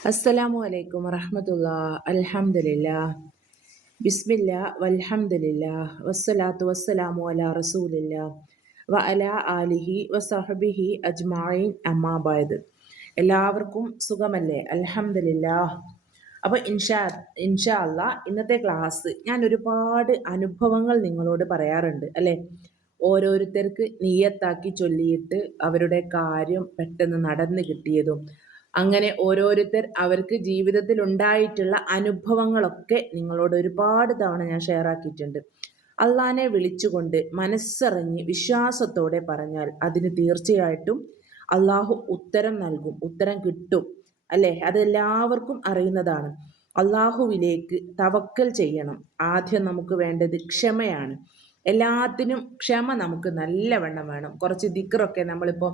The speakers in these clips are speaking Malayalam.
അസ്സലാമു അലൈക്കും വറഹമത്തുള്ള അൽഹംദുലില്ല ബിസ്മില്ല വൽഹംദുലില്ല വസ്സലാത്തു വസ്സലാമു അല റസൂലില്ല വ അല ആലിഹി വസഹബിഹി അജ്മായിൻ അമ്മാബായത് എല്ലാവർക്കും സുഖമല്ലേ? അൽഹംദുലില്ല അപ്പോൾ ഇൻഷാ ഇൻഷാ അല്ല ഇന്നത്തെ ക്ലാസ് ഞാൻ ഒരുപാട് അനുഭവങ്ങൾ നിങ്ങളോട് പറയാറുണ്ട് അല്ലേ? ഓരോരുത്തർക്ക് നീയത്താക്കി ചൊല്ലിയിട്ട് അവരുടെ കാര്യം പെട്ടെന്ന് നടന്നു കിട്ടിയതും അങ്ങനെ ഓരോരുത്തർ അവർക്ക് ജീവിതത്തിൽ ഉണ്ടായിട്ടുള്ള അനുഭവങ്ങളൊക്കെ നിങ്ങളോട് ഒരുപാട് തവണ ഞാൻ ഷെയർ ആക്കിയിട്ടുണ്ട്. അള്ളാനെ വിളിച്ചുകൊണ്ട് മനസ്സറിഞ്ഞ് വിശ്വാസത്തോടെ പറഞ്ഞാൽ അതിന് തീർച്ചയായിട്ടും അള്ളാഹു ഉത്തരം നൽകും ഉത്തരം കിട്ടും അല്ലേ? അതെല്ലാവർക്കും അറിയുന്നതാണ്. അള്ളാഹുവിലേക്ക് തവക്കൽ ചെയ്യണം. ആദ്യം നമുക്ക് വേണ്ടത് ക്ഷമയാണ്. എല്ലാത്തിനും ക്ഷമ നമുക്ക് നല്ലവണ്ണം വേണം. കുറച്ച് ദിക്കറൊക്കെ നമ്മളിപ്പോൾ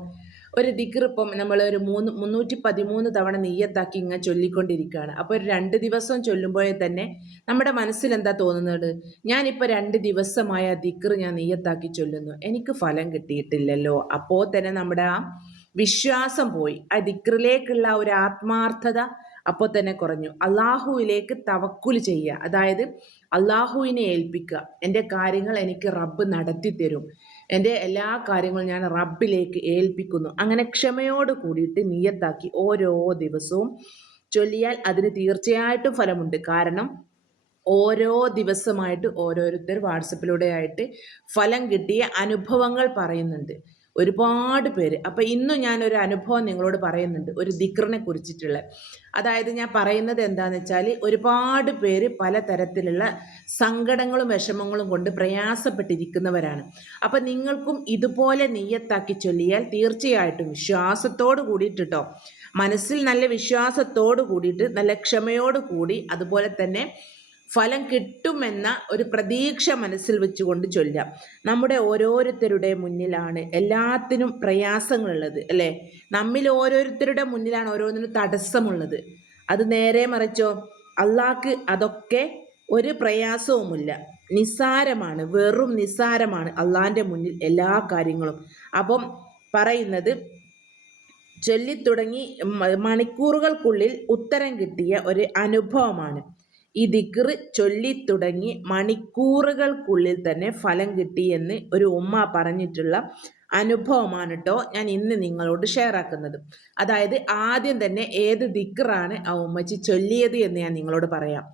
ഒരു ദിക്ർ ഇപ്പം നമ്മൾ ഒരു മൂന്ന് മുന്നൂറ്റി പതിമൂന്ന് തവണ നെയ്യത്താക്കി ഇങ്ങനെ ചൊല്ലിക്കൊണ്ടിരിക്കുകയാണ് അപ്പോൾ ഒരു രണ്ട് ദിവസം ചൊല്ലുമ്പോഴേ തന്നെ നമ്മുടെ മനസ്സിൽ എന്താ തോന്നുന്നത്? ഞാനിപ്പോൾ രണ്ട് ദിവസമായ ദിക്ർ ഞാൻ നെയ്യത്താക്കി ചൊല്ലുന്നു. എനിക്ക് ഫലം കിട്ടിയിട്ടില്ലല്ലോ. അപ്പോൾ തന്നെ നമ്മുടെ ആ വിശ്വാസം പോയി. ആ ദിക്റിലേക്കുള്ള ഒരു ആത്മാർത്ഥത അപ്പോൾ തന്നെ കുറഞ്ഞു. അള്ളാഹുവിലേക്ക് തവക്കുൽ ചെയ്യുക. അതായത് അള്ളാഹുവിനെ ഏൽപ്പിക്കുക. എന്റെ കാര്യങ്ങൾ എനിക്ക് റബ്ബ് നടത്തി തരും എന്റെ എല്ലാ കാര്യങ്ങളും ഞാൻ റബ്ബിലേക്ക് ഏൽപ്പിക്കുന്നു. അങ്ങനെ ക്ഷമയോട് കൂടിയിട്ട് നിയത്താക്കി ഓരോ ദിവസവും ചൊല്ലിയാൽ അതിന് തീർച്ചയായിട്ടും ഫലമുണ്ട്. കാരണം ഓരോ ദിവസമായിട്ട് ഓരോരുത്തർ വാട്സപ്പിലൂടെ ആയിട്ട് ഫലം കിട്ടിയ അനുഭവങ്ങൾ പറയുന്നുണ്ട്. ഒരുപാട് പേര്. അപ്പോൾ ഇന്നും ഞാനൊരു അനുഭവം നിങ്ങളോട് പറയുന്നുണ്ട്. ഒരു ദിക്റിനെ കുറിച്ചിട്ടുള്ള. അതായത് ഞാൻ പറയുന്നത് എന്താണെന്ന് വെച്ചാൽ ഒരുപാട് പേര് പലതരത്തിലുള്ള സങ്കടങ്ങളും വിഷമങ്ങളും കൊണ്ട് പ്രയാസപ്പെട്ടിരിക്കുന്നവരാണ്. അപ്പം നിങ്ങൾക്കും ഇതുപോലെ നെയ്യത്താക്കി ചൊല്ലിയാൽ തീർച്ചയായിട്ടും വിശ്വാസത്തോട് കൂടിയിട്ടോ മനസ്സിൽ നല്ല വിശ്വാസത്തോട് കൂടിയിട്ട് നല്ല ക്ഷമയോട് കൂടി അതുപോലെ തന്നെ ഫലം കിട്ടുമെന്ന ഒരു പ്രതീക്ഷ മനസ്സിൽ വെച്ചുകൊണ്ട് ചൊല്ലാം നമ്മുടെ ഓരോരുത്തരുടെ മുന്നിലാണ് എല്ലാത്തിനും പ്രയാസങ്ങളുള്ളത് അല്ലേ? നമ്മിൽ ഓരോരുത്തരുടെ മുന്നിലാണ് ഓരോന്നിനും തടസ്സമുള്ളത്. അത് നേരെ മറിച്ചോ? അള്ളാഹ്ക്ക് അതൊക്കെ ഒരു പ്രയാസവുമില്ല. നിസ്സാരമാണ് വെറും നിസ്സാരമാണ് അള്ളാഹിന്റെ മുന്നിൽ എല്ലാ കാര്യങ്ങളും. അപ്പം പറയുന്നത് ചൊല്ലിത്തുടങ്ങി മണിക്കൂറുകൾക്കുള്ളിൽ ഉത്തരം കിട്ടിയ ഒരു അനുഭവമാണ്. ഈ ദിക്ർ ചൊല്ലിത്തുടങ്ങി മണിക്കൂറുകൾക്കുള്ളിൽ തന്നെ ഫലം കിട്ടിയെന്ന് ഒരു ഉമ്മ പറഞ്ഞിട്ടുള്ള അനുഭവമാണ് കേട്ടോ ഞാൻ ഇന്ന് നിങ്ങളോട് ഷെയർ ആക്കുന്നത് അതായത് ആദ്യം തന്നെ ഏത് ദിക്റാണ് ആ ഉമ്മച്ചി ചൊല്ലിയത് എന്ന് ഞാൻ നിങ്ങളോട് പറയാം.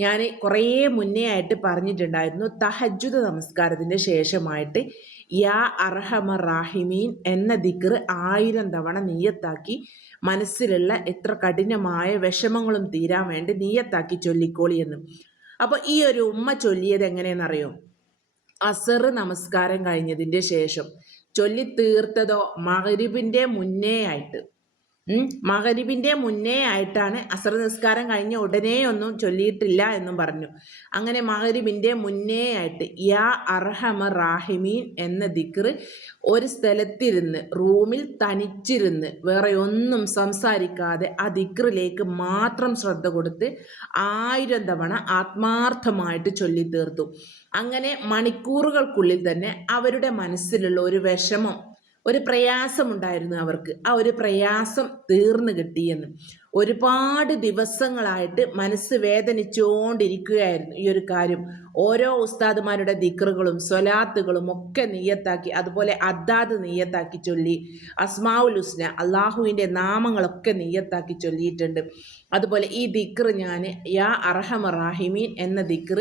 ഞാൻ കുറേ മുന്നേ ആയിട്ട് പറഞ്ഞിട്ടുണ്ടായിരുന്നു തഹജുദ് നമസ്കാരത്തിന്റെ ശേഷമായിട്ട് യാ അർഹമ റാഹിമീൻ എന്ന ദിക്ർ ആയിരം തവണ നീയത്താക്കി മനസ്സിലുള്ള എത്ര കഠിനമായ വിഷമങ്ങളും തീരാൻ വേണ്ടി നീയത്താക്കി ചൊല്ലിക്കോളി എന്ന്. അപ്പോൾ ഈ ഒരു ഉമ്മ ചൊല്ലിയത് എങ്ങനെയെന്നറിയോ? അസർ നമസ്കാരം കഴിഞ്ഞതിന്റെ ശേഷം ചൊല്ലി തീർത്തതോ മകരിബിന്റെ മുന്നേ ആയിട്ട്. മകരിബിന്റെ മുന്നേ ആയിട്ടാണ് അസർ നിസ്കാരം കഴിഞ്ഞ ഉടനെ ഒന്നും ചൊല്ലിയിട്ടില്ല എന്നും പറഞ്ഞു. അങ്ങനെ മകരിബിന്റെ മുന്നേ ആയിട്ട് യാ അർഹമ റാഹിമീൻ എന്ന ദിക്ർ ഒരു സ്ഥലത്തിരുന്ന് റൂമിൽ തനിച്ചിരുന്ന് വേറെ ഒന്നും സംസാരിക്കാതെ ആ ദിക്റിലേക്ക് മാത്രം ശ്രദ്ധ കൊടുത്ത് ആയിരം തവണ ആത്മാർത്ഥമായിട്ട് ചൊല്ലി തീർത്തു അങ്ങനെ മണിക്കൂറുകൾക്കുള്ളിൽ തന്നെ അവരുടെ മനസ്സിലുള്ള ഒരു വിഷമം ഒരു പ്രയാസമുണ്ടായിരുന്നു അവർക്ക്. ആ ഒരു പ്രയാസം തീർന്നു കിട്ടിയെന്ന്. ഒരുപാട് ദിവസങ്ങളായിട്ട് മനസ്സ് വേദനിച്ചുകൊണ്ടിരിക്കുകയായിരുന്നു ഈ ഒരു കാര്യം. ഓരോ ഉസ്താദുമാരുടെ ദിക്റുകളും സ്വലാത്തുകളും ഒക്കെ നീയത്താക്കി അതുപോലെ അദ്ദാദ് നീയത്താക്കി ചൊല്ലി അസ്മാവുൽ ഹുസ്ന അള്ളാഹുവിന്റെ നാമങ്ങളൊക്കെ നീയത്താക്കി ചൊല്ലിയിട്ടുണ്ട്. അതുപോലെ ഈ ദിക്ർ ഞാൻ യാ അർഹമ റാഹിമീൻ എന്ന ദിക്ർ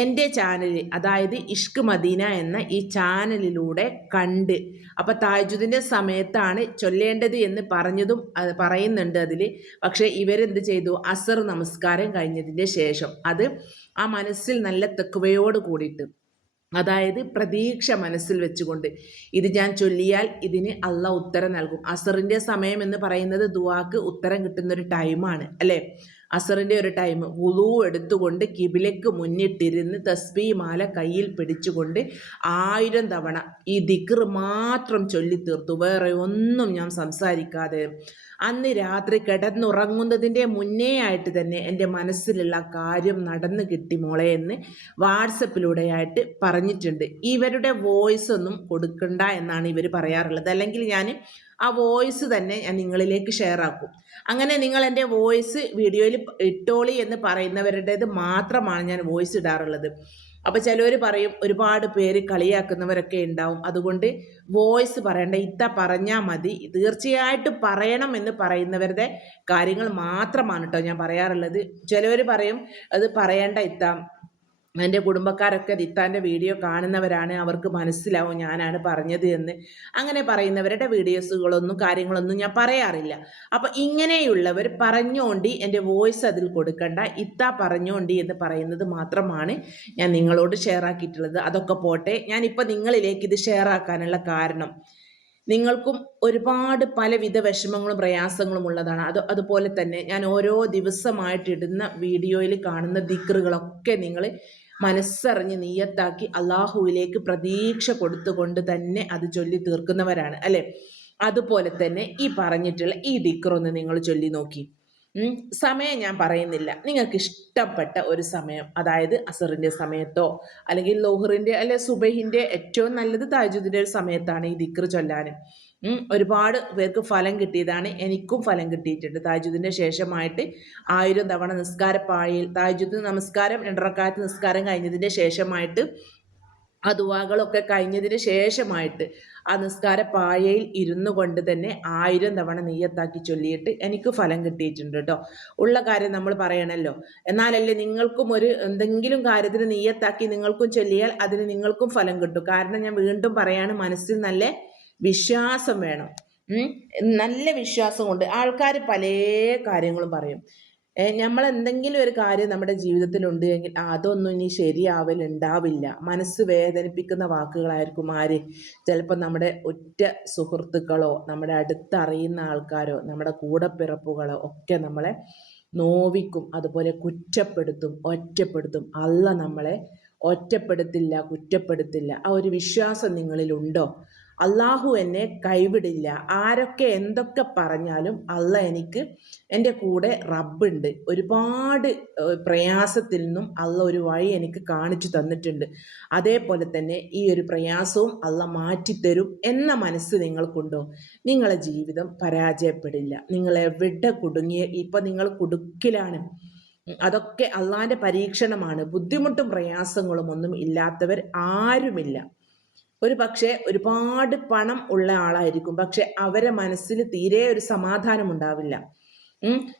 എന്റെ ചാനലിൽ അതായത് ഇഷ്ക് മദീന എന്ന ഈ ചാനലിലൂടെ കണ്ട്. അപ്പോൾ താജുദിന്റെ സമയത്താണ് ചൊല്ലേണ്ടത് എന്ന് പറഞ്ഞതും പറയുന്നുണ്ട് അതിൽ പക്ഷേ ഇവരെന്ത് ചെയ്തു? അസർ നമസ്കാരം കഴിഞ്ഞതിന്റെ ശേഷം അത് ആ മനസ്സിൽ നല്ല തെക്കുവയോട് കൂടിയിട്ട് അതായത് പ്രതീക്ഷ മനസ്സിൽ വെച്ചുകൊണ്ട് ഇത് ഞാൻ ചൊല്ലിയാൽ ഇതിന് അള്ള ഉത്തരം നൽകും. അസറിന്റെ സമയം എന്ന് പറയുന്നത് ദുവാക്ക് ഉത്തരം കിട്ടുന്ന ഒരു ടൈമാണ് അല്ലേ? അസറിന്റെ ഒരു ടൈം വുളു എടുത്തുകൊണ്ട് കിബിലയ്ക്ക് മുന്നിട്ടിരുന്ന് തസ്ബി മാല കയ്യിൽ പിടിച്ചുകൊണ്ട് ആയിരം തവണ ഈ ദിക്ർ മാത്രം ചൊല്ലിത്തീർത്തു. വേറെ ഒന്നും ഞാൻ സംസാരിക്കാതെ അന്ന് രാത്രി കിടന്നുറങ്ങുന്നതിന്റെ മുന്നേ ആയിട്ട് തന്നെ എന്റെ മനസ്സിലുള്ള കാര്യം നടന്നു കിട്ടി മോളെ എന്ന് വാട്സപ്പിലൂടെ ആയിട്ട് പറഞ്ഞിട്ടുണ്ട്. ഇവരുടെ വോയിസ് ഒന്നും കൊടുക്കണ്ട എന്നാണ് ഇവർ പറയാറുള്ളത്. അല്ലെങ്കിൽ ഞാൻ ആ വോയിസ് തന്നെ ഞാൻ നിങ്ങളിലേക്ക് ഷെയർ ആക്കും. അങ്ങനെ നിങ്ങൾ എന്റെ വോയിസ് വീഡിയോയിൽ ഇട്ടോളി എന്ന് പറയുന്നവരുടേത് മാത്രമാണ് ഞാൻ വോയിസ് ഇടാറുള്ളത്. അപ്പോൾ ചിലർ പറയും ഒരുപാട് പേര് കളിയാക്കുന്നവരൊക്കെ ഉണ്ടാവും. അതുകൊണ്ട് വോയിസ് പറയേണ്ട ഇത്ത പറഞ്ഞാൽ മതി. തീർച്ചയായിട്ടും പറയണം എന്ന് പറയുന്നവരുടെ കാര്യങ്ങൾ മാത്രമാണ് കേട്ടോ ഞാൻ പറയാറുള്ളത്. ചിലവർ പറയും അത് പറയേണ്ട ഇത്ത. എന്റെ കുടുംബക്കാരൊക്കെ ദിത്താന്റെ വീഡിയോ കാണുന്നവരാണ് അവർക്ക് മനസ്സിലാവും ഞാനാണ് പറഞ്ഞത് എന്ന്. അങ്ങനെ പറയുന്നവരുടെ വീഡിയോസുകളൊന്നും കാര്യങ്ങളൊന്നും ഞാൻ പറയാറില്ല. അപ്പം ഇങ്ങനെയുള്ളവർ പറഞ്ഞോണ്ടി എന്റെ വോയിസ് അതിൽ കൊടുക്കണ്ട. ഇത്ത പറഞ്ഞോണ്ടി എന്ന് പറയുന്നത് മാത്രമാണ് ഞാൻ നിങ്ങളോട് ഷെയർ ആക്കിയിട്ടുള്ളത്. അതൊക്കെ പോട്ടെ. ഞാനിപ്പോൾ നിങ്ങളിലേക്ക് ഇത് ഷെയർ ആക്കാനുള്ള കാരണം. നിങ്ങൾക്കും ഒരുപാട് പലവിധ വിഷമങ്ങളും പ്രയാസങ്ങളും ഉള്ളതാണ്. അത് അതുപോലെ തന്നെ ഞാൻ ഓരോ ദിവസമായിട്ട് ഇടുന്ന വീഡിയോയിൽ കാണുന്ന ദിക്റുകളൊക്കെ നിങ്ങൾ മനസ്സറിഞ്ഞ് നീയത്താക്കി അള്ളാഹുവിലേക്ക് പ്രതീക്ഷ കൊടുത്തുകൊണ്ട് തന്നെ അത് ചൊല്ലി തീർക്കുന്നവരാണ് അല്ലേ? അതുപോലെ തന്നെ ഈ പറഞ്ഞിട്ടുള്ള ഈ ദിക്റൊന്ന് നിങ്ങൾ ചൊല്ലി നോക്കി. സമയം ഞാൻ പറയുന്നില്ല. നിങ്ങൾക്ക് ഇഷ്ടപ്പെട്ട ഒരു സമയം അതായത് അസറിന്റെ സമയത്തോ അല്ലെങ്കിൽ ലോഹറിന്റെ അല്ലെ സുബഹിന്റെ ഏറ്റവും നല്ലത് താജുദിന്റെ ഒരു സമയത്താണ് ഈ ദിക്ർ ചൊല്ലാൻ. ഒരുപാട് പേർക്ക് ഫലം കിട്ടിയതാണ്. എനിക്കും ഫലം കിട്ടിയിട്ടുണ്ട്. താജുദിന്റെ ശേഷമായിട്ട് ആയിരം തവണ നിസ്കാരപ്പാഴയിൽ താജുദ് നമസ്കാരം രണ്ടരക്കാലത്ത് നിസ്കാരം കഴിഞ്ഞതിന്റെ ശേഷമായിട്ട് അതുവാകളൊക്കെ കഴിഞ്ഞതിന് ശേഷമായിട്ട് ആ നിസ്കാര പായയിൽ ഇരുന്നു കൊണ്ട് തന്നെ ആയിരം തവണ നെയ്യത്താക്കി ചൊല്ലിയിട്ട് എനിക്ക് ഫലം കിട്ടിയിട്ടുണ്ട് കേട്ടോ. ഉള്ള കാര്യം നമ്മൾ പറയണല്ലോ. എന്നാലല്ലേ നിങ്ങൾക്കും ഒരു എന്തെങ്കിലും കാര്യത്തിന് നെയ്യത്താക്കി നിങ്ങൾക്കും ചൊല്ലിയാൽ അതിന് നിങ്ങൾക്കും ഫലം കിട്ടും. കാരണം ഞാൻ വീണ്ടും പറയാണ് മനസ്സിൽ നല്ല വിശ്വാസം വേണം. നല്ല വിശ്വാസം കൊണ്ട് ആൾക്കാർ പല കാര്യങ്ങളും പറയും. നമ്മൾ എന്തെങ്കിലും ഒരു കാര്യം നമ്മുടെ ജീവിതത്തിലുണ്ട് എങ്കിൽ അതൊന്നും ഇനി ശരിയാവലുണ്ടാവില്ല. മനസ്സ് വേദനിപ്പിക്കുന്ന വാക്കുകളായിരിക്കും ആര്? ചിലപ്പോൾ നമ്മുടെ ഒറ്റ സുഹൃത്തുക്കളോ നമ്മുടെ അടുത്തറിയുന്ന ആൾക്കാരോ നമ്മുടെ കൂടപ്പിറപ്പുകളോ ഒക്കെ നമ്മളെ നോവിക്കും അതുപോലെ കുറ്റപ്പെടുത്തും ഒറ്റപ്പെടുത്തും. അല്ല നമ്മളെ ഒറ്റപ്പെടുത്തില്ല കുറ്റപ്പെടുത്തില്ല. ആ ഒരു വിശ്വാസം നിങ്ങളിലുണ്ടോ? അള്ളാഹു എന്നെ കൈവിടില്ല. ആരൊക്കെ എന്തൊക്കെ പറഞ്ഞാലും അല്ല എനിക്ക് എന്റെ കൂടെ റബ്ബുണ്ട്. ഒരുപാട് പ്രയാസത്തിൽ നിന്നും അല്ല ഒരു വഴി എനിക്ക് കാണിച്ചു തന്നിട്ടുണ്ട്. അതേപോലെ തന്നെ ഈ ഒരു പ്രയാസവും അല്ല മാറ്റിത്തരും എന്ന മനസ്സ് നിങ്ങൾക്കുണ്ടോ? നിങ്ങളെ ജീവിതം പരാജയപ്പെടില്ല. നിങ്ങൾ എവിടെ കുടുങ്ങിയ ഇപ്പം നിങ്ങൾ കുടുക്കിലാണ്. അതൊക്കെ അള്ളാന്റെ പരീക്ഷണമാണ്. ബുദ്ധിമുട്ടും പ്രയാസങ്ങളും ഒന്നും ഇല്ലാത്തവർ ആരുമില്ല. ഒരു പക്ഷേ ഒരുപാട് പണം ഉള്ള ആളായിരിക്കും. പക്ഷെ അവരെ മനസ്സിൽ തീരെ ഒരു സമാധാനം ഉണ്ടാവില്ല.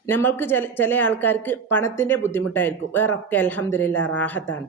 നമ്മൾക്ക് ചില ചില ആൾക്കാർക്ക് പണത്തിന്റെ ബുദ്ധിമുട്ടായിരിക്കും. വേറൊക്കെ അലഹമില്ല റാഹത്താണ്.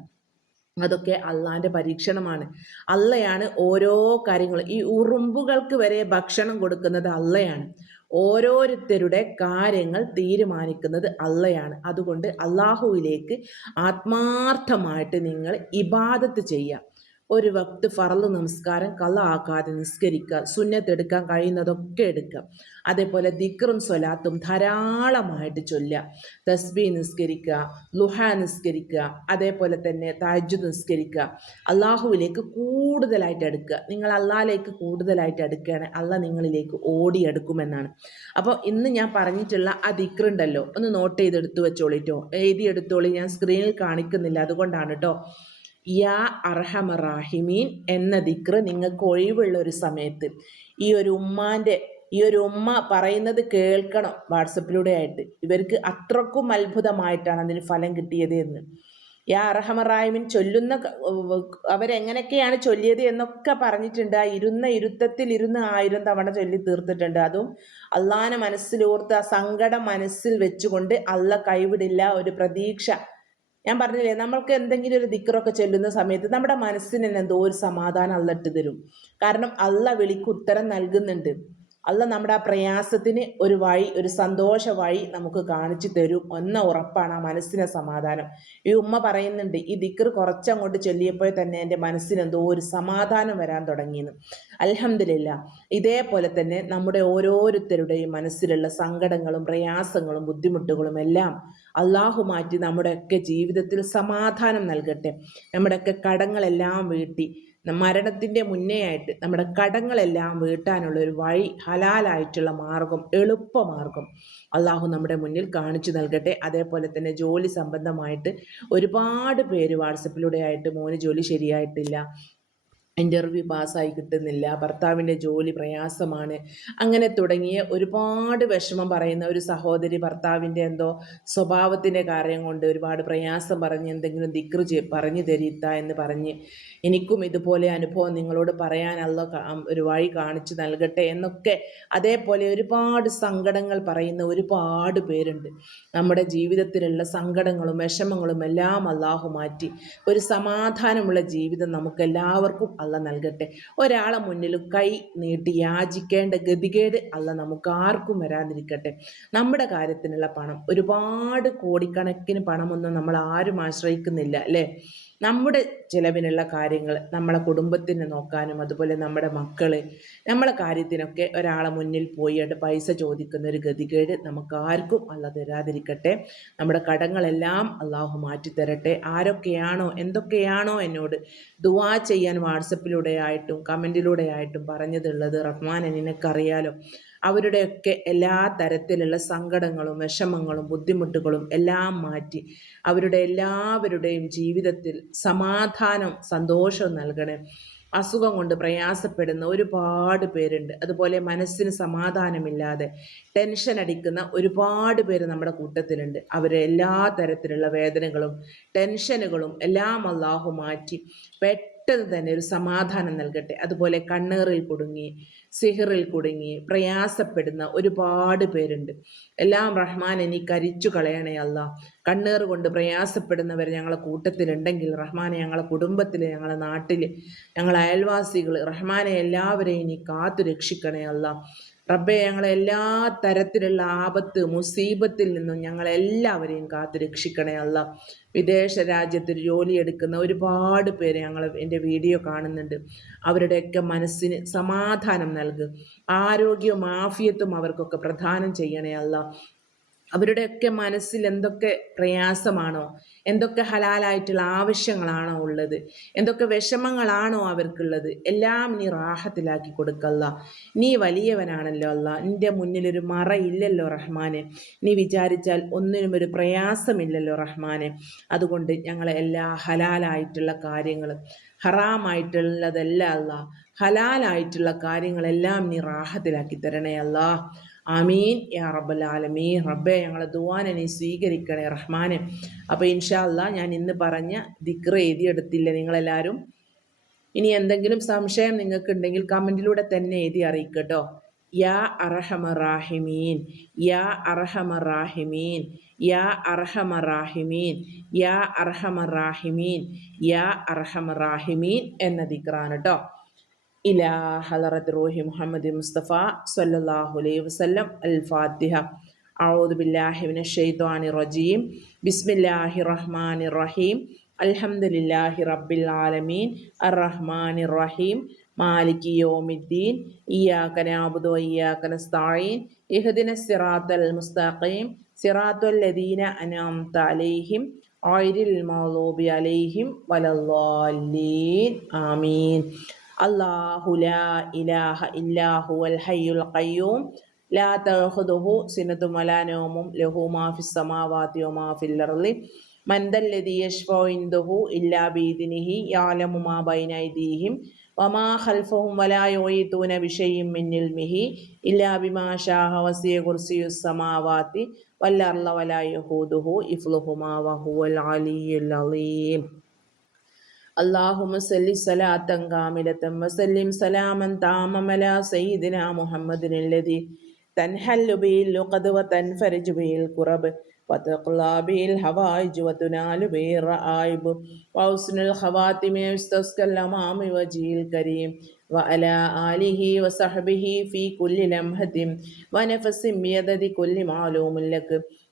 അതൊക്കെ അള്ളാന്റെ പരീക്ഷണമാണ്. അള്ളയാണ് ഓരോ കാര്യങ്ങളും. ഈ ഉറുമ്പുകൾക്ക് വരെ ഭക്ഷണം കൊടുക്കുന്നത് അള്ളയാണ്. ഓരോരുത്തരുടെ കാര്യങ്ങൾ തീരുമാനിക്കുന്നത് അള്ളയാണ്. അതുകൊണ്ട് അള്ളാഹുവിലേക്ക് ആത്മാർത്ഥമായിട്ട് നിങ്ങൾ ഇബാദത്ത് ചെയ്യുക. ഒരു വക്ത് ഫറൽ നമസ്കാരം കള്ള ആക്കാതെ നിസ്കരിക്കുക സുന്നത്തെടുക്കാൻ കഴിയുന്നതൊക്കെ എടുക്കുക. അതേപോലെ ദിക്റും സ്വലാത്തും ധാരാളമായിട്ട് ചൊല്ലുക. തസ്ബി നിസ്കരിക്കുക ലുഹ നിസ്കരിക്കുക അതേപോലെ തന്നെ താജ് നിസ്കരിക്കുക. അള്ളാഹുവിലേക്ക് കൂടുതലായിട്ട് അടുക്കുക. നിങ്ങൾ അള്ളാഹിലേക്ക് കൂടുതലായിട്ട് അടുക്കുകയാണ്. അള്ള നിങ്ങളിലേക്ക് ഓടിയെടുക്കുമെന്നാണ് അപ്പോൾ ഇന്ന് ഞാൻ പറഞ്ഞിട്ടുള്ള ആ ദിക്റുണ്ടല്ലോ ഒന്ന് നോട്ട് ചെയ്തെടുത്ത് വെച്ചോളിട്ടോ എഴുതിയെടുത്തോളി ഞാൻ സ്ക്രീനിൽ കാണിക്കുന്നില്ല. അതുകൊണ്ടാണ് കേട്ടോ യാ അർഹമറാഹിമീൻ എന്ന ദിക്ർ നിങ്ങൾക്ക് ഒഴിവുള്ള ഒരു സമയത്ത്. ഈ ഒരു ഉമ്മാന്റെ ഈ ഒരു ഉമ്മ പറയുന്നത് കേൾക്കണം വാട്സപ്പിലൂടെ ആയിട്ട്. ഇവർക്ക് അത്രക്കും അത്ഭുതമായിട്ടാണ് അതിന് ഫലം കിട്ടിയത് എന്ന്. യാ അർഹമറാഹിമീൻ ചൊല്ലുന്ന അവരെങ്ങനെയൊക്കെയാണ് ചൊല്ലിയത് എന്നൊക്കെ പറഞ്ഞിട്ടുണ്ട്. ആ ഇരുന്ന ഇരുത്തത്തിൽ ഇരുന്ന് ആയിരം തവണ ചൊല്ലി തീർത്തിട്ടുണ്ട്. അതും അള്ളാഹാനെ മനസ്സിലോർത്ത് ആ സങ്കടം മനസ്സിൽ വെച്ചുകൊണ്ട് അള്ള കൈവിടില്ല. ഒരു പ്രതീക്ഷ ഞാൻ പറഞ്ഞില്ലേ നമ്മൾക്ക് എന്തെങ്കിലും ഒരു ദിക്കറൊക്കെ ചെല്ലുന്ന സമയത്ത് നമ്മുടെ മനസ്സിന് എന്തോ ഒരു സമാധാനം അള്ളിട്ട് തരും. കാരണം അല്ല വിളിക്ക് ഉത്തരം നൽകുന്നുണ്ട്. അല്ല നമ്മുടെ ആ പ്രയാസത്തിന് ഒരു വഴി ഒരു സന്തോഷ വഴി നമുക്ക് കാണിച്ചു തരും എന്ന ഉറപ്പാണ് ആ മനസ്സിനെ സമാധാനം. ഈ ഉമ്മ പറയുന്നുണ്ട് ഈ ദിക്കർ കുറച്ചങ്ങോട്ട് ചൊല്ലിയപ്പോൾ തന്നെ എന്റെ മനസ്സിന് എന്തോ ഒരു സമാധാനം വരാൻ തുടങ്ങിയെന്ന്. അലഹമില്ല ഇതേപോലെ തന്നെ നമ്മുടെ ഓരോരുത്തരുടെയും മനസ്സിലുള്ള സങ്കടങ്ങളും പ്രയാസങ്ങളും ബുദ്ധിമുട്ടുകളും എല്ലാം അള്ളാഹു മാറ്റി നമ്മുടെയൊക്കെ ജീവിതത്തിൽ സമാധാനം നൽകട്ടെ. നമ്മുടെയൊക്കെ കടങ്ങളെല്ലാം വീട്ടി മരണത്തിന്റെ മുന്നേ ആയിട്ട് നമ്മുടെ കടങ്ങളെല്ലാം വീട്ടാനുള്ള ഒരു വഴി ഹലാലായിട്ടുള്ള മാർഗം എളുപ്പമാർഗം അള്ളാഹു നമ്മുടെ മുന്നിൽ കാണിച്ചു നൽകട്ടെ. അതേപോലെ തന്നെ ജോലി സംബന്ധമായിട്ട് ഒരുപാട് പേര് വാട്സപ്പിലൂടെ ആയിട്ട് മോന് ജോലി ശരിയായിട്ടില്ല. ഇന്റർവ്യൂ പാസ്സായി കിട്ടുന്നില്ല ഭർത്താവിന്റെ ജോലി പ്രയാസമാണ്. അങ്ങനെ തുടങ്ങിയ ഒരുപാട് വിഷമം പറയുന്ന ഒരു സഹോദരി ഭർത്താവിന്റെ എന്തോ സ്വഭാവത്തിന്റെ കാര്യം കൊണ്ട് ഒരുപാട് പ്രയാസം പറഞ്ഞ് എന്തെങ്കിലും ദിക്റ് പറഞ്ഞു തരീത്ത എന്ന് പറഞ്ഞ് എനിക്കും ഇതുപോലെ അനുഭവം നിങ്ങളോട് പറയാനുള്ള ഒരു വഴി കാണിച്ചു നൽകട്ടെ എന്നൊക്കെ അതേപോലെ ഒരുപാട് സങ്കടങ്ങൾ പറയുന്ന ഒരുപാട് പേരുണ്ട്. നമ്മുടെ ജീവിതത്തിലുള്ള സങ്കടങ്ങളും വിഷമങ്ങളും എല്ലാം അള്ളാഹു മാറ്റി. ഒരു സമാധാനമുള്ള ജീവിതം നമുക്ക് എല്ലാവർക്കും അല്ല നൽകട്ടെ. ഒരാളെ മുന്നിൽ കൈ നീട്ടി യാചിക്കേണ്ട ഗതികേട് അല്ല നമുക്ക് ആർക്കും വരാതിരിക്കട്ടെ. നമ്മുടെ കാര്യത്തിനുള്ള പണം ഒരുപാട് കോടിക്കണക്കിന് പണമൊന്നും നമ്മൾ ആരും ആശ്രയിക്കുന്നില്ല അല്ലേ? നമ്മുടെ ചിലവിനുള്ള കാര്യങ്ങൾ നമ്മളെ കുടുംബത്തിനെ നോക്കാനും അതുപോലെ നമ്മുടെ മക്കൾ നമ്മളെ കാര്യത്തിനൊക്കെ ഒരാളെ മുന്നിൽ പോയിട്ട് പൈസ ചോദിക്കുന്ന ഒരു ഗതികേട് നമുക്ക് ആർക്കും അല്ല തരാതിരിക്കട്ടെ. നമ്മുടെ കടങ്ങളെല്ലാം അള്ളാഹു മാറ്റിത്തരട്ടെ ആരൊക്കെയാണോ എന്തൊക്കെയാണോ എന്നോട് ദുവാ ചെയ്യാൻ വാട്സപ്പിലൂടെ ആയിട്ടും കമന്റിലൂടെ ആയിട്ടും പറഞ്ഞതുള്ളത് റഹ്മാൻ നിനക്കറിയാലോ. അവരുടെയൊക്കെ എല്ലാ തരത്തിലുള്ള സങ്കടങ്ങളും വിഷമങ്ങളും ബുദ്ധിമുട്ടുകളും എല്ലാം മാറ്റി അവരുടെ എല്ലാവരുടെയും ജീവിതത്തിൽ സമാധാനം സന്തോഷം നൽകണേ. അസുഖം കൊണ്ട് പ്രയാസപ്പെടുന്ന ഒരുപാട് പേരുണ്ട്. അതുപോലെ മനസ്സിന് സമാധാനമില്ലാതെ ടെൻഷൻ അടിക്കുന്ന ഒരുപാട് പേര് നമ്മുടെ കൂട്ടത്തിലുണ്ട്. അവരെ എല്ലാ തരത്തിലുള്ള വേദനകളും ടെൻഷനുകളും എല്ലാം അള്ളാഹു മാറ്റി പെട്ടെന്ന് തന്നെ ഒരു സമാധാനം നൽകട്ടെ. അതുപോലെ കണ്ണേറിൽ കുടുങ്ങി സിഹിറിൽ കുടുങ്ങി പ്രയാസപ്പെടുന്ന ഒരുപാട് പേരുണ്ട്. എല്ലാം റഹ്മാൻ എനി കരിച്ചു കളയണേ അല്ല. കണ്ണീർ കൊണ്ട് പ്രയാസപ്പെടുന്നവർ ഞങ്ങളെ കൂട്ടത്തിലുണ്ടെങ്കിൽ റഹ്മാനെ ഞങ്ങളെ കുടുംബത്തിൽ ഞങ്ങളെ നാട്ടിൽ ഞങ്ങളെ അയൽവാസികൾ റഹ്മാനെ എല്ലാവരെയും ഇനി കാത്തു രക്ഷിക്കണേ അല്ല. റബ്ബെ ഞങ്ങളെ എല്ലാ തരത്തിലുള്ള ആപത്ത് മുസീബത്തിൽ നിന്നും ഞങ്ങളെല്ലാവരെയും കാത്തു രക്ഷിക്കണേ അല്ല. വിദേശ രാജ്യത്ത് ജോലിയെടുക്കുന്ന ഒരുപാട് പേര് ഞങ്ങൾ എന്റെ വീഡിയോ കാണുന്നുണ്ട്. അവരുടെയൊക്കെ മനസ്സിന് സമാധാനം നൽകുക ആരോഗ്യവും ആഫിയത്തും അവർക്കൊക്കെ പ്രധാനം ചെയ്യണേ അല്ല. അവരുടെയൊക്കെ മനസ്സിൽ എന്തൊക്കെ പ്രയാസമാണോ എന്തൊക്കെ ഹലാലായിട്ടുള്ള ആവശ്യങ്ങളാണോ ഉള്ളത്? എന്തൊക്കെ വിഷമങ്ങളാണോ അവർക്കുള്ളത്? എല്ലാം നീ റാഹത്തിലാക്കി കൊടുക്കല്ല നീ വലിയവനാണല്ലോ അല്ല. നിന്റെ മുന്നിലൊരു മറയില്ലല്ലോ റഹ്മാനെ. നീ വിചാരിച്ചാൽ ഒന്നിനും ഒരു പ്രയാസമില്ലല്ലോ റഹ്മാനെ. അതുകൊണ്ട് ഞങ്ങളെ എല്ലാ ഹലാലായിട്ടുള്ള കാര്യങ്ങൾ ഹറാമായിട്ടുള്ളതല്ല അല്ല. ഹലാലായിട്ടുള്ള കാര്യങ്ങളെല്ലാം നീ റാഹത്തിലാക്കി തരണേ അല്ലാ. ആമീൻ. യാ റബ്ബൽ ആലമീൻ. റബ്ബെ ഞങ്ങളെ ദുവാനെ നീ സ്വീകരിക്കണേ റഹ്മാനെ. അപ്പോൾ ഇൻഷാ അല്ലാ ഞാൻ ഇന്ന് പറഞ്ഞ ദിക്ർ എഴുതിയെടുത്തില്ല നിങ്ങളെല്ലാവരും ഇനി എന്തെങ്കിലും സംശയം നിങ്ങൾക്ക് ഉണ്ടെങ്കിൽ കമന്റിലൂടെ തന്നെ എഴുതി അറിയിക്കട്ടോ. യാ അർഹമറാഹിമീൻ യാ അർഹമറാഹിമീൻ യാ അർഹമറാഹിമീൻ യാ അർഹമറാഹിമീൻ യാ അർഹമറാഹിമീൻ എന്ന ദിക്റാണ് കേട്ടോ إلى حضرة روح محمد المصطفى صلى الله عليه وسلم الفاتحة أعوذ بالله من الشيطان الرجيم بسم الله الرحمن الرحيم الحمد لله رب العالمين الرحمن الرحيم مالك يوم الدين إياك نعبد وإياك نستعين اهدنا الصراط المستقيم صراط الذين أنعمت عليهم غير المغضوب عليهم ولا الضالين آمين അള്ളാഹു ലാ ഇലാഹ ഇല്ലാഹു അൽ ഹയ്യുൽ ഖയ്യൂം. ലാ തഖുദുഹു സിനതു വലാ നൗമും. ലഹു മാ ഫിസ് സമാവാതി വമാ ഫിൽ അർളി. മൻ ദല്ലദി യശ്ഫഉ ഇൻദഹു ഇല്ലാ ബിഇദ്നിഹി യാലമു മാ ബൈന ഐദീഹിം. വമാ ഖൽഫഹും വലാ യുഈതൂന ബിശൈഇൻ മിൻ ഇൽമിഹി ഇല്ലാ ബിമാ ശാഅ വസിയ കുർസിയുസ് സമാവാതി വൽ അർള വലാ യഹൂദുഹു ഇഫ്ലുഹുമാ വഹുവൽ അലിയ്യുൽ അലീം. اللهم صل صلاة كاملة وسلم سلاما تاما على سيدنا محمد الذي تنحل به اللقد وتنفرج به الكرب وتقلى به الحوائج وتنال به الرائب وحسن الخواتم يستسقى الأمام وجه الكريم وعلى آله وصحبه في كل لمحة ونفس بيدد كل معلوم لك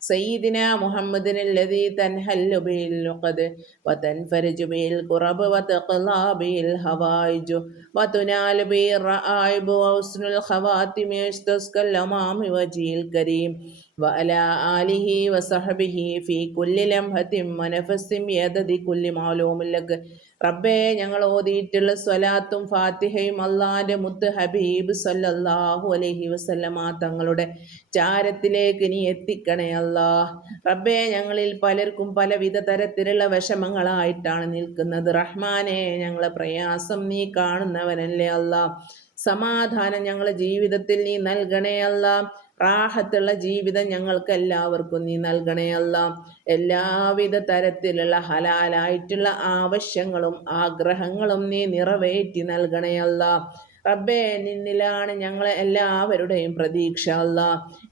سيدنا محمد الذي تنحل به العقد وتنفرج به الكرب وتقضى به الهوائج وتنال به الرائب وحسن الخواتم يستسقى الأمام وجه الكريم وعلى آله وصحبه في كل لمحة ونفس بيدد كل معلوم لك റബ്ബേ ഞങ്ങൾ ഓതിയിട്ടുള്ള സ്വലാത്തും ഫാത്തിഹയും അള്ളാന്റെ മുത്ത് ഹബീബ് സല്ലല്ലാഹു അലൈഹി വസല്ലമ തങ്ങളുടെ ചാരത്തിലേക്ക് നീ എത്തിക്കണേ അല്ലാ റബ്ബേ ഞങ്ങളിൽ പലർക്കും പലവിധ തരത്തിലുള്ള വിഷമങ്ങളായിട്ടാണ് നിൽക്കുന്നത് റഹ്മാനെ ഞങ്ങളെ പ്രയാസം നീ കാണുന്നവനല്ലേ അല്ലാ സമാധാനം ഞങ്ങളെ ജീവിതത്തിൽ നീ നൽകണേ അല്ലാ റാഹത്തുള്ള ജീവിതം ഞങ്ങൾക്ക് എല്ലാവർക്കും നീ നൽകണേ അല്ല. എല്ലാവിധ തരത്തിലുള്ള ഹലാലായിട്ടുള്ള ആവശ്യങ്ങളും ആഗ്രഹങ്ങളും നീ നിറവേറ്റി നൽകണേ അല്ല. റബ്ബേ നിന്നിലാണ് ഞങ്ങളെ എല്ലാവരുടെയും പ്രതീക്ഷ അല്ല.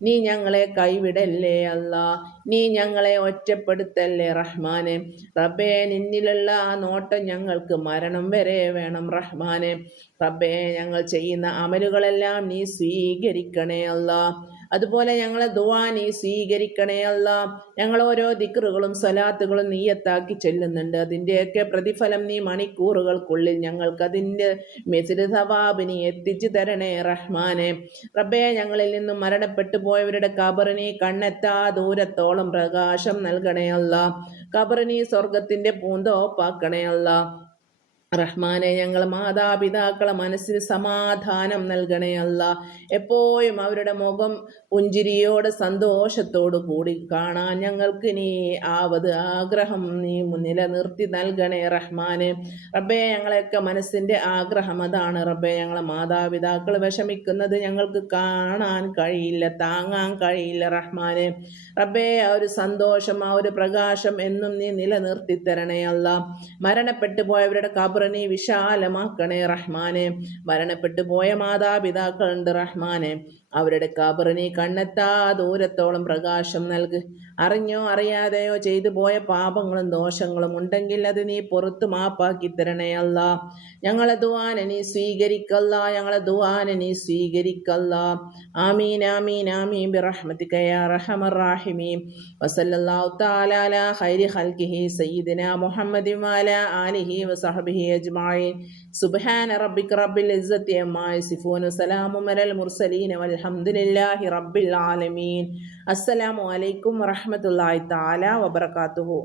നീ ഞങ്ങളെ കൈവിടല്ലേ അല്ല. നീ ഞങ്ങളെ ഒറ്റപ്പെടുത്തല്ലേ റഹ്മാനെ. റബ്ബേ നിന്നിലുള്ള ആ നോട്ടം ഞങ്ങൾക്ക് മരണം വരെ വേണം റഹ്മാനെ. റബ്ബേ ഞങ്ങൾ ചെയ്യുന്ന അമലുകളെല്ലാം നീ സ്വീകരിക്കണേ അല്ല. അതുപോലെ ഞങ്ങളെ ദുവാ സ്വീകരിക്കണേ അല്ല. ഞങ്ങൾ ഓരോ ദിക്റുകളും സലാത്തുകളും നീയത്താക്കി ചെല്ലുന്നുണ്ട്. അതിന്റെയൊക്കെ പ്രതിഫലം നീ മണിക്കൂറുകൾക്കുള്ളിൽ ഞങ്ങൾക്ക് അതിന്റെ സവാബ് നീ എത്തിച്ചു തരണേ റഹ്മാനെ. റബ്ബേ ഞങ്ങളിൽ നിന്നും മരണപ്പെട്ടു പോയവരുടെ കബറിനെ കണ്ണെത്താ ദൂരത്തോളം പ്രകാശം നൽകണേ അല്ല. കബറിനെ സ്വർഗത്തിന്റെ പൂന്തോപ്പാക്കണേ അല്ല. റഹ്മാനെ ഞങ്ങൾ മാതാപിതാക്കളെ മനസ്സിന് സമാധാനം നൽകണേ അല്ല. എപ്പോഴും അവരുടെ മുഖം പുഞ്ചിരിയോട് സന്തോഷത്തോടു കൂടി കാണാൻ ഞങ്ങൾക്ക് നീ ആവത് ആഗ്രഹം നീ നിലനിർത്തി നൽകണേ റഹ്മാനെ. റബ്ബേ ഞങ്ങളെയൊക്കെ മനസ്സിന്റെ ആഗ്രഹം അതാണ്. റബ്ബേ ഞങ്ങളെ മാതാപിതാക്കൾ വിഷമിക്കുന്നത് ഞങ്ങൾക്ക് കാണാൻ കഴിയില്ല താങ്ങാൻ കഴിയില്ല റഹ്മാനെ. റബ്ബേ ആ ഒരു സന്തോഷം ആ ഒരു പ്രകാശം എന്നും നീ നിലനിർത്തി തരണേ അല്ല. മരണപ്പെട്ടു പോയവരുടെ കബറ് നീ വിശാലമാക്കണേ റഹ്മാനെ. മരണപ്പെട്ടു പോയ മാതാപിതാക്കളുണ്ട് റഹ്മാനെ. അവരുടെ കബറിനെ കണ്ണെത്താ ദൂരത്തോളം പ്രകാശം നൽകി. അറിഞ്ഞോ അറിയാതെയോ ചെയ്തു പോയ പാപങ്ങളും ദോഷങ്ങളും ഉണ്ടെങ്കിൽ അത് നീ പുറത്തു മാപ്പാക്കി തരണേ അല്ല. ഞങ്ങളെ ദുവാനെ നീ സ്വീകരിക്കല്ല ഞങ്ങളെ ദുവാനെ നീ സ്വീകരിക്കല്ല. ആമീൻ ആമീൻ ആമീൻ. ബിറഹ്മതി യാ റഹമർ റാഹിമീൻ. വസല്ലല്ലാഹു തആല അലാ ഖൈരി ഖൽഖിഹി സയ്യിദിനാ മുഹമ്മദി വഅല ആലിഹി വസഹബിഹി അജ്മഈൻ. സുബ്ഹാന റബ്ബിക റബ്ബിൽ ഇസ്സത്തി അമ്മാ യസിഫൂൻ സലാമുൻ അലൽ മുർസലീൻ വൽഹംദുലില്ലാഹി റബ്ബിൽ ആലമീൻ. അസ്സലാമു അലൈക്കും വറഹമത്തല്ലാഹി തആല വബറകാതുഹു.